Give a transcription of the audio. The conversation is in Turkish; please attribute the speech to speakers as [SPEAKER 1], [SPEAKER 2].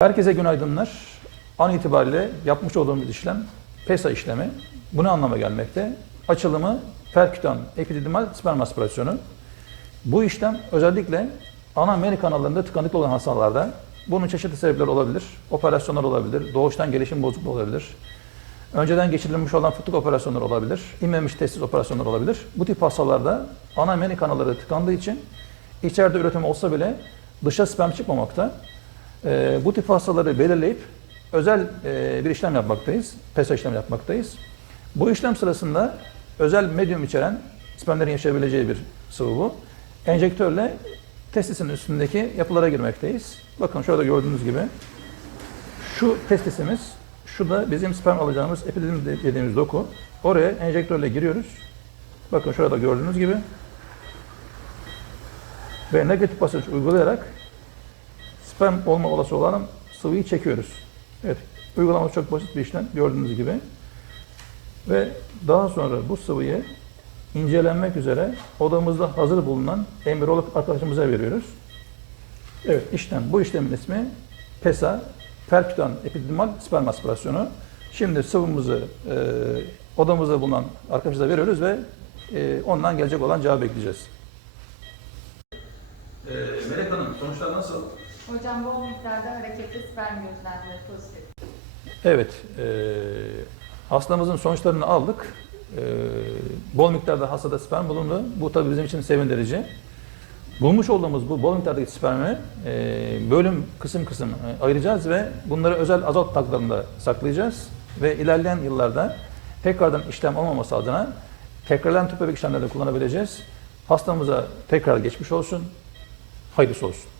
[SPEAKER 1] Herkese günaydınlar. An itibariyle yapmış olduğumuz işlem PESA işlemi. Bu ne anlama gelmekte? Açılımı perkütan epididimal sperm aspirasyonu. Bu işlem özellikle ana meri kanallarında tıkanıklı olan hastalarda bunun çeşitli sebepleri olabilir. Operasyonlar olabilir, doğuştan gelişim bozukluğu olabilir. Önceden geçirilmiş olan fıtık operasyonları olabilir, inmemiş testis operasyonları olabilir. Bu tip hastalarda ana meni kanalları tıkandığı için içeride üretim olsa bile dışa sperm çıkmamakta. Ee, bu tip hastaları belirleyip özel e, bir işlem yapmaktayız. PESA işlemi yapmaktayız. Bu işlem sırasında özel medyum içeren spermlerin yaşayabileceği bir sıvı bu. Enjektörle testisin üstündeki yapılara girmekteyiz. Bakın şurada gördüğünüz gibi şu testisimiz, şu da bizim sperm alacağımız epididim dediğimiz doku. Oraya enjektörle giriyoruz. Bakın şurada gördüğünüz gibi. Ve negatif basınç uygulayarak sperm olma olası olan sıvıyı çekiyoruz. Evet, uygulaması çok basit bir işlem gördüğünüz gibi. Ve daha sonra bu sıvıyı incelenmek üzere odamızda hazır bulunan embriyolog arkadaşımıza veriyoruz. Evet, işlem bu işlemin ismi PESA, perkütan epididimal sperm aspirasyonu. Şimdi sıvımızı e, odamızda bulunan arkadaşımıza veriyoruz ve e, ondan gelecek olan cevabı bekleyeceğiz. E, Melek Hanım, sonuçlar nasıl?
[SPEAKER 2] Hocam bol miktarda hareketli sperm gözlemleri pozitif.
[SPEAKER 1] Evet, e, hastamızın sonuçlarını aldık. E, bol miktarda hastada sperm bulundu. Bu tabii bizim için sevindirici. Bulmuş olduğumuz bu bol miktardaki spermi e, bölüm kısım kısım e, ayıracağız ve bunları özel azot tanklarında saklayacağız. Ve ilerleyen yıllarda tekrardan işlem olmaması adına tekrarlayan tüp bebek işlemlerde kullanabileceğiz. Hastamıza tekrar geçmiş olsun, hayırlısı olsun.